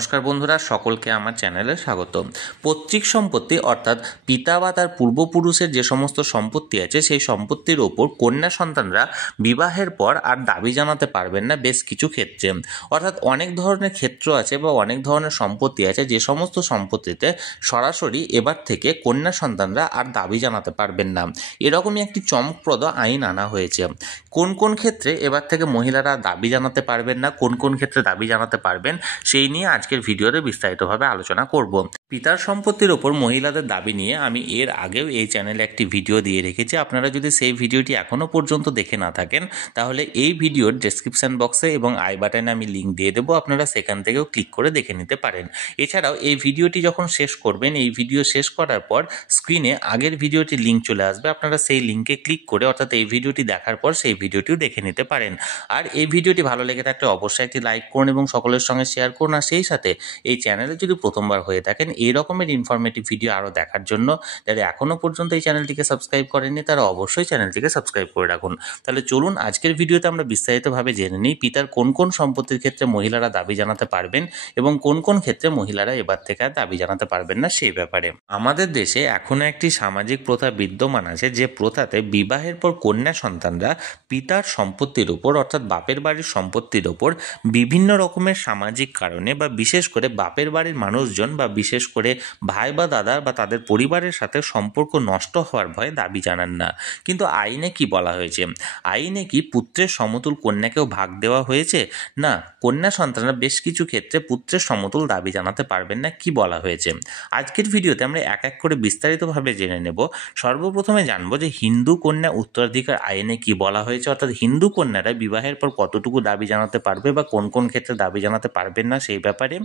নমস্কার বন্ধুরা, সকলকে আমার চ্যানেলে স্বাগত। পৈতৃক সম্পত্তি অর্থাৎ পিতা বা তার পূর্বপুরুষের যে সমস্ত সম্পত্তি আছে সেই সম্পত্তির ওপর কন্যা সন্তানরা বিবাহের পর আর দাবি জানাতে পারবেন না বেশ কিছু ক্ষেত্রে। অর্থাৎ অনেক ধরনের ক্ষেত্র আছে বা অনেক ধরনের সম্পত্তি আছে যে সমস্ত সম্পত্তিতে সরাসরি এবার থেকে কন্যা সন্তানরা আর দাবি জানাতে পারবেন না। এরকমই একটি চমকপ্রদ আইন আনা হয়েছে। কোন কোন ক্ষেত্রে এবার থেকে মহিলারা দাবি জানাতে পারবেন না, কোন কোন ক্ষেত্রে দাবি জানাতে পারবেন, সেই নিয়ে আজকের ভিডিওতে বিস্তারিতভাবে আলোচনা করব। পিতার সম্পত্তির ওপর মহিলাদের দাবি নিয়ে আমি এর আগেও এই চ্যানেলে একটি ভিডিও দিয়ে রেখেছি। আপনারা যদি সেই ভিডিওটি এখনও পর্যন্ত দেখে না থাকেন তাহলে এই ভিডিওর ডেসক্রিপশন বক্সে এবং আই বাটনে আমি লিঙ্ক দিয়ে দেবো, আপনারা সেখান থেকেও ক্লিক করে দেখে নিতে পারেন। এছাড়াও এই ভিডিওটি যখন শেষ করবেন, এই ভিডিও শেষ করার পর স্ক্রিনে আগের ভিডিওটির লিঙ্ক চলে আসবে, আপনারা সেই লিঙ্কে ক্লিক করে অর্থাৎ এই ভিডিওটি দেখার পর সেই ভিডিওটিও দেখে নিতে পারেন। আর এই ভিডিওটি ভালো লেগে থাকলে অবশ্যই একটি লাইক করুন এবং সকলের সঙ্গে শেয়ার করুন। আর সেই সাথে এই চ্যানেলে যদি প্রথমবার হয়ে থাকেন এই রকমের ইনফরমেটিভ ভিডিও আরও দেখার জন্য যারা এখনও পর্যন্ত এই চ্যানেলটিকে সাবস্ক্রাইব করেননি তারা অবশ্যই চ্যানেলটিকে সাবস্ক্রাইব করে রাখুন। তাহলে চলুন আজকের ভিডিওতে আমরা বিস্তারিতভাবে জেনে নিই পিতার কোন কোন সম্পত্তির ক্ষেত্রে মহিলারা দাবি জানাতে পারবেন এবং কোন কোন ক্ষেত্রে মহিলারা এবার থেকে আর দাবি জানাতে পারবেন না সেই ব্যাপারে। আমাদের দেশে এখনও একটি সামাজিক প্রথা বিদ্যমান আছে যে প্রথাতে বিবাহের পর কন্যা সন্তানরা পিতার সম্পত্তির উপর অর্থাৎ বাপের বাড়ির সম্পত্তির ওপর বিভিন্ন রকমের সামাজিক কারণে বা বিশেষ করে বাপের বাড়ির মানুষজন বা বিশেষ করে ভাই বা দাদা বা তাদের পরিবারের সাথে সম্পর্ক নষ্ট হওয়ার ভয়ে দাবি জানান না। কিন্তু আইনে কি বলা হয়েছে? আইনে কি পুত্রের সমতুল কন্যাকেও ভাগ দেওয়া হয়েছে? না, কন্যা সন্তানরা বেশ কিছু ক্ষেত্রে পুত্রের সমতুল দাবি জানাতে পারবেন না। কি বলা হয়েছে আজকের ভিডিওতে আমরা এক এক করে বিস্তারিতভাবে জেনে নেব। সর্বপ্রথমে জানবো যে হিন্দু কন্যা উত্তরাধিকার আইনে কি বলা হয়েছে, অর্থাৎ হিন্দু কন্যারা বিবাহের পর কতটুকু দাবি জানাতে পারবে বা কোন কোন ক্ষেত্রে দাবি জানাতে পারবেন না সেই ব্যাপারে।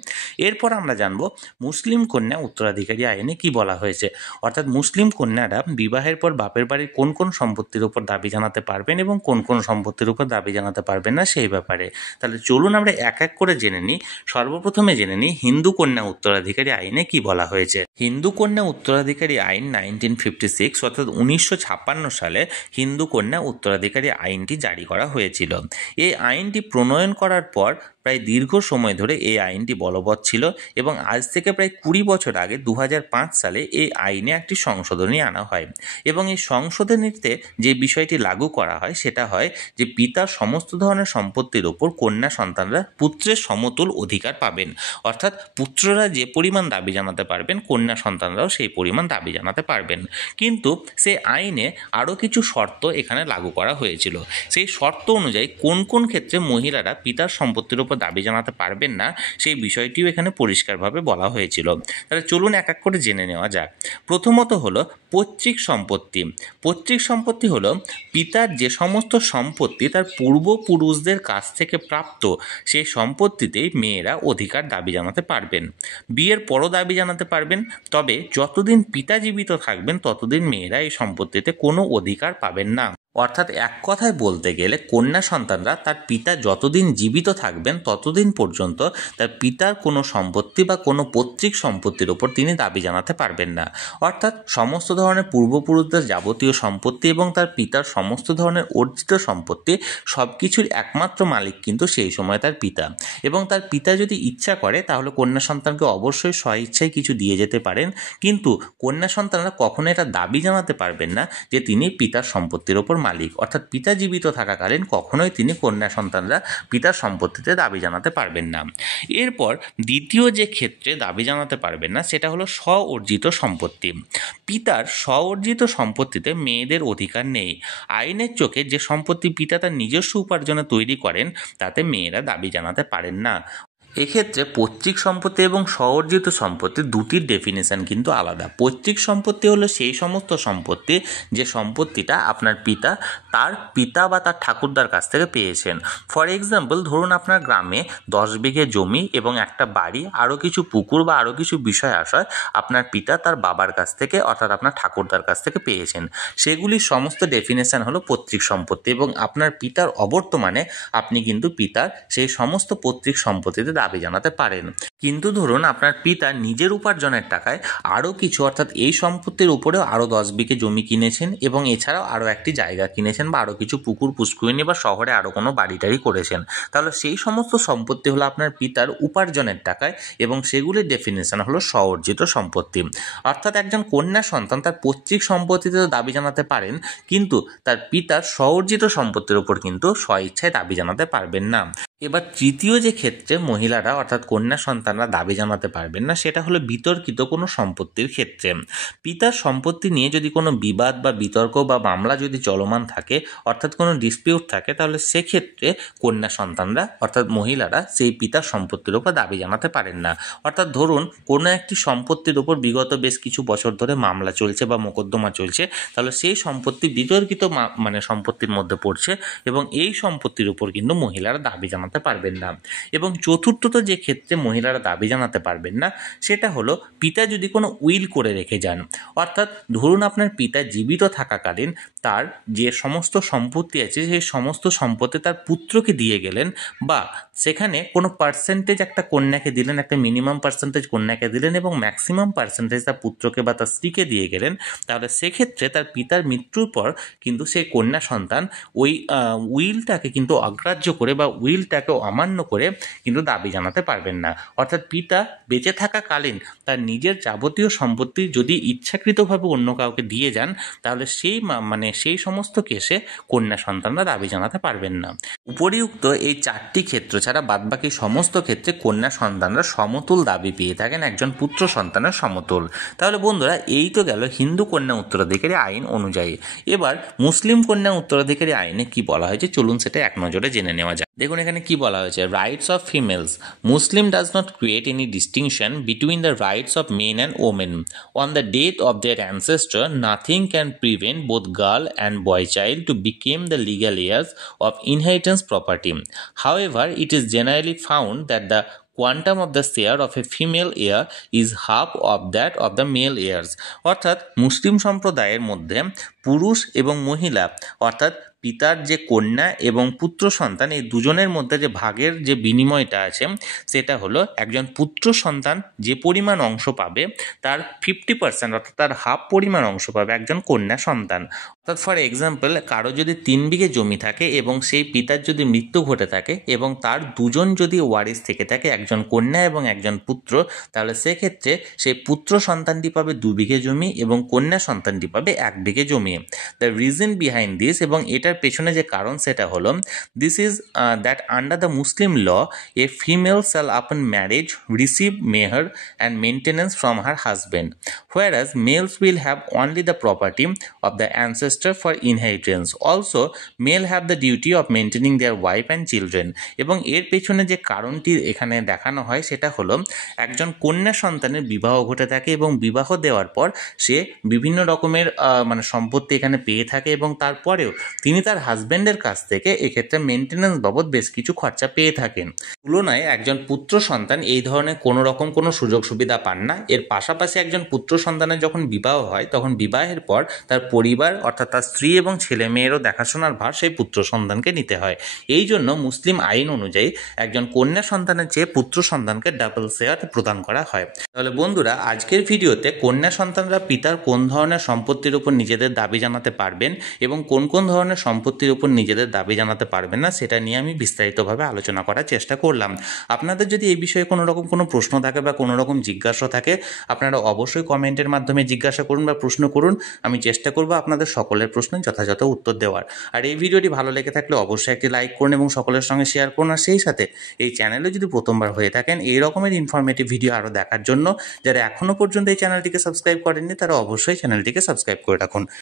এরপর আমরা জানবো মুসলিম কন্যা উত্তরাধিকারী আইনে কি বলা হয়েছে, অর্থাৎ মুসলিম কন্যারা বিবাহের পর বাপের বাড়ির কোন কোন সম্পত্তির উপর দাবি জানাতে পারবেন এবং কোন কোন সম্পত্তির উপর দাবি জানাতে পারবেন না সেই ব্যাপারে। তাহলে চলুন আমরা এক এক করে জেনে নিই। সর্বপ্রথমে জেনে নিই হিন্দু কন্যা উত্তরাধিকারী আইনে কি বলা হয়েছে। হিন্দু কন্যা উত্তরাধিকারী আইন 1956 অর্থাৎ 1956 সালে হিন্দু কন্যা উত্তরাধিকারী আইনটি জারি করা হয়েছিল। এই আইনটি প্রণয়ন করার পর প্রায় দীর্ঘ সময় ধরে এই আইনটি বলবৎ ছিল এবং আজ থেকে প্রায় 20 বছর আগে 2005 সালে এই আইনে একটি সংশোধনী আনা হয় এবং এই সংশোধনীতে যে বিষয়টি লাগু করা হয় সেটা হয় যে পিতার সমস্ত ধরনের সম্পত্তির ওপর কন্যা সন্তানরা পুত্রের সমতুল অধিকার পাবেন। অর্থাৎ পুত্ররা যে পরিমাণ দাবি জানাতে পারবেন কন্যা সন্তানরাও সেই পরিমাণ দাবি জানাতে পারবেন। কিন্তু সেই আইনে আরও কিছু শর্ত এখানে লাগু করা হয়েছিল। সেই শর্ত অনুযায়ী কোন কোন ক্ষেত্রে মহিলারা পিতার সম্পত্তির উপর দাবি জানাতে পারবেন না সেই বিষয়টিও এখানে পরিষ্কারভাবে বলা হয়েছিল। তাহলে চলুন এক এক করে জেনে নেওয়া যাক। প্রথমত হলো পৈতৃক সম্পত্তি। পৈতৃক সম্পত্তি হলো পিতার যে সমস্ত সম্পত্তি তার পূর্বপুরুষদের কাছ থেকে প্রাপ্ত সেই সম্পত্তিতেই মেয়েরা অধিকার দাবি জানাতে পারবেন। বিয়ের পরও দাবি জানাতে পারবেন, তবে যতদিন পিতা জীবিত থাকবেন ততদিন মেয়েরা এই সম্পত্তিতে কোনো অধিকার পাবেন না। অর্থাৎ এক কথায় বলতে গেলে কন্যা সন্তানরা তার পিতা যতদিন জীবিত থাকবেন ততদিন পর্যন্ত তার পিতার কোনো সম্পত্তি বা কোনো পৈতৃক সম্পত্তির ওপর তিনি দাবি জানাতে পারবেন না। অর্থাৎ সমস্ত ধরনের পূর্বপুরুষদের যাবতীয় সম্পত্তি এবং তার পিতার সমস্ত ধরনের অর্জিত সম্পত্তি সব কিছুর একমাত্র মালিক কিন্তু সেই সময় তার পিতা, এবং তার পিতা যদি ইচ্ছা করে তাহলে কন্যা সন্তানকে অবশ্যই স্বইচ্ছায় কিছু দিয়ে যেতে পারেন, কিন্তু কন্যা সন্তানরা কখনো এটা দাবি জানাতে পারবেন না যে তিনি পিতার সম্পত্তির ওপর মালিক। অর্থাৎ পিতা জীবিত থাকাকালীন কখনোই তিনি কন্যা সন্তানরা পিতার সম্পত্তিতে দাবি জানাতে পারবেন না। এরপর দ্বিতীয় যে ক্ষেত্রে দাবি জানাতে পারবেন না সেটা হলো স্ব অর্জিত সম্পত্তি। পিতার স্ব অর্জিত সম্পত্তিতে মেয়েদের অধিকার নেই। আইনের চোখে যে সম্পত্তি পিতা তার নিজস্ব উপার্জনে তৈরি করেন তাতে মেয়েরা দাবি জানাতে পারেন না। এক্ষেত্রে পৈতৃক সম্পত্তি এবং স্ব-অর্জিত সম্পত্তি দুটির ডেফিনেশন কিন্তু আলাদা। পৈতৃক সম্পত্তি হলো সেই সমস্ত সম্পত্তি যে সম্পত্তিটা আপনার পিতা তার পিতা বা তার ঠাকুরদার কাছ থেকে পেয়েছেন। ফর এক্সাম্পল, ধরুন আপনার গ্রামে 10 বিঘে জমি এবং একটা বাড়ি, আরও কিছু পুকুর বা আরও কিছু বিষয় আশয় আপনার পিতা তার বাবার কাছ থেকে অর্থাৎ আপনার ঠাকুরদার কাছ থেকে পেয়েছেন। সেগুলির সমস্ত ডেফিনেশন হলো পৈতৃক সম্পত্তি এবং আপনার পিতার অবর্তমানে আপনি কিন্তু পিতার সেই সমস্ত পৈতৃক সম্পত্তিতে দাবি জানাতে পারেন। কিন্তু ধরুন আপনার পিতা নিজের উপার্জনের টাকায় আরও কিছু অর্থাৎ এই সম্পত্তির উপরেও আরও 10 বিঘে জমি কিনেছেন এবং এছাড়াও আরও একটি জায়গা কিনেছেন বা আরও কিছু পুকুর পুষ্করিণী বা শহরে আরও কোনো বাড়ি টাড়ি করেছেন, তাহলে সেই সমস্ত সম্পত্তি হলো আপনার পিতার উপার্জনের টাকায় এবং সেগুলির ডেফিনেশন হলো স্ব-অর্জিত সম্পত্তি। অর্থাৎ একজন কন্যা সন্তান তার পৈতৃক সম্পত্তিতে দাবি জানাতে পারেন, কিন্তু তার পিতার স্ব-অর্জিত সম্পত্তির উপর কিন্তু স্ব-ইচ্ছায় দাবি জানাতে পারবেন না। এবার তৃতীয় যে ক্ষেত্রে মহিলারা অর্থাৎ কন্যা সন্তানরা দাবি জানাতে পারবেন না, সেটা হলো বিতর্কিত কোনো সম্পত্তির ক্ষেত্রে। পিতার সম্পত্তি নিয়ে যদি কোনো বিবাদ বা বিতর্ক বা মামলা যদি চলমান থাকে, অর্থাৎ কোনো ডিসপিউট থাকে, তাহলে সেক্ষেত্রে কন্যা সন্তানরা অর্থাৎ মহিলারা সেই পিতার সম্পত্তির উপর দাবি জানাতে পারেন না। অর্থাৎ ধরুন কোনো একটি সম্পত্তির উপর বিগত বেশ কিছু বছর ধরে মামলা চলছে বা মোকদ্দমা চলছে, তাহলে সেই সম্পত্তি বিতর্কিত সম্পত্তির মধ্যে পড়ছে এবং এই সম্পত্তির উপর কিন্তু মহিলারা দাবি জানাতে পারবেন না। এবং চতুর্থত যে ক্ষেত্রে মহিলারা দাবি জানাতে পারবেন না, সেটা হলো পিতা যদি কোনো উইল করে রেখে যান। অর্থাৎ ধরুন আপনার পিতা জীবিত থাকাকালীন তার যে সমস্ত সম্পত্তি আছে সেই সমস্ত সম্পত্তি তার পুত্রকে দিয়ে গেলেন, বা সেখানে কোনো পার্সেন্টেজ একটা কন্যাকে দিলেন, একটা মিনিমাম পার্সেন্টেজ কন্যাকে দিলেন এবং ম্যাক্সিমাম পার্সেন্টেজ তার পুত্রকে বা তার স্ত্রীকে দিয়ে গেলেন, তাহলে সেক্ষেত্রে তার পিতার মৃত্যুর পর কিন্তু সেই কন্যা সন্তান ওই উইলটাকে কিন্তু অগ্রাহ্য করে বা উইলটাকে অমান্য করে কিন্তু দাবি জানাতে পারবেন না। অর্থাৎ পিতা বেঁচে থাকাকালীন তার নিজের যাবতীয় সম্পত্তি যদি ইচ্ছাকৃতভাবে অন্য কাউকে দিয়ে যান, তাহলে সেই সমস্ত কেসে কন্যা সন্তানরা দাবি জানাতে পারবেন না। উপরিউক্ত এই 4টি ক্ষেত্র ছাড়া বাদবাকি সমস্ত ক্ষেত্রে কন্যা সন্তানরা সমতুল দাবি পেয়ে থাকেন একজন পুত্র সন্তানের সমতুল। তাহলে বন্ধুরা, এই তো গেল হিন্দু কন্যা উত্তরাধিকারী আইন অনুযায়ী। এবার মুসলিম কন্যা উত্তরাধিকারী আইনে কি বলা হয়েছে চলুন সেটা এক নজরে জেনে নেওয়া যাক। দেখুন এখানে কি বলা হয়েছে, rights of females. Muslim does not create any distinction between the rights of men and women. On the death of their ancestor nothing can prevent both girl and boy child to become the legal heirs of inheritance property. However, it is generally found that the quantum of the share of a female heir is half of that of the male heirs. অর্থাৎ মুসলিম সম্প্রদায়ের মধ্যে পুরুষ এবং মহিলা অর্থাৎ পিতার যে কন্যা এবং পুত্র সন্তান এই দুজনের মধ্যে যে ভাগের যে বিনিময়টা আছে সেটা হলো একজন পুত্র সন্তান যে পরিমাণ অংশ পাবে তার 50% অর্থাৎ তার হাফ পরিমাণ অংশ পাবে একজন কন্যা সন্তান। অর্থাৎ ফর এক্সাম্পল কারো যদি 3 বিঘে জমি থাকে এবং সেই পিতার যদি মৃত্যু ঘটে থাকে এবং তার দুজন যদি ওয়ারিস থেকে থাকে, একজন কন্যা এবং একজন পুত্র, তাহলে সেক্ষেত্রে সেই পুত্র সন্তানটি পাবে 2 বিঘে জমি এবং কন্যা সন্তানটি পাবে 1 বিঘে জমি। দ্য রিজন বিহাইন্ড দিস, এবং এটার পেছনে যে কারণ সেটা হলো this is that under the Muslim law a female shall upon marriage receive mehr and maintenance from her husband, whereas males will have only the property of the ancestor for inheritance. Also, male have the duty of maintaining their wife and children. এবং এর পেছনে যে কারণটি এখানে দেখানো হয় সেটা হলো একজন কন্যা সন্তানের বিবাহ ঘটে থাকে এবং বিবাহ দেওয়ার পর সে বিভিন্ন রকমের সম্পত্তি এখানে পেয়ে থাকে এবং তারপরেও তিনি তার হাজব্যান্ডের কাছ থেকে এক্ষেত্রে মেনটেন্যান্স বাবদ বেশ কিছু খরচা পেয়ে থাকেন। তুলনায় একজন পুত্র সন্তান এই ধরনের কোনো রকম কোনো সুযোগ সুবিধা পান না। এর পাশাপাশি একজন পুত্র সন্তানের যখন বিবাহ হয় তখন বিবাহের পর তার পরিবার অর্থাৎ তার স্ত্রী এবং ছেলে মেয়েরও দেখাশোনার ভার সেই পুত্র সন্তানকে নিতে হয়। এই জন্য মুসলিম আইন অনুযায়ী একজন কন্যা সন্তানের চেয়ে পুত্র সন্তানকে ডাবল শেয়ার প্রদান করা হয়। তাহলে বন্ধুরা, আজকের ভিডিওতে কন্যা সন্তানরা পিতার কোন ধরনের সম্পত্তির উপর নিজেদের দাবি জানাতে পারবেন এবং কোন কোন ধরনের সম্পত্তির উপর নিজেদের দাবি জানাতে পারবেন না সেটা নিয়ে আমি বিস্তারিতভাবে আলোচনা করার চেষ্টা করলাম। আপনাদের যদি এই বিষয়ে কোনো রকম কোনো প্রশ্ন থাকে বা কোনো রকম জিজ্ঞাসা থাকে আপনারা অবশ্যই কমেন্টের মাধ্যমে জিজ্ঞাসা করুন বা প্রশ্ন করুন। আমি চেষ্টা করব আপনাদের সকলের প্রশ্নের যথাযথ উত্তর দেওয়ার। আর এই ভিডিওটি ভালো লেগে থাকলে অবশ্যই একটি লাইক করুন এবং সকলের সঙ্গে শেয়ার করুন। আর সেই সাথে এই চ্যানেলে যদি প্রথমবার হয়ে থাকেন এই রকমের ইনফরমেটিভ ভিডিও আরও দেখার জন্য যারা এখনও পর্যন্ত এই চ্যানেলটিকে সাবস্ক্রাইব করেননি তারা অবশ্যই চ্যানেলটিকে সাবস্ক্রাইব করে রাখুন।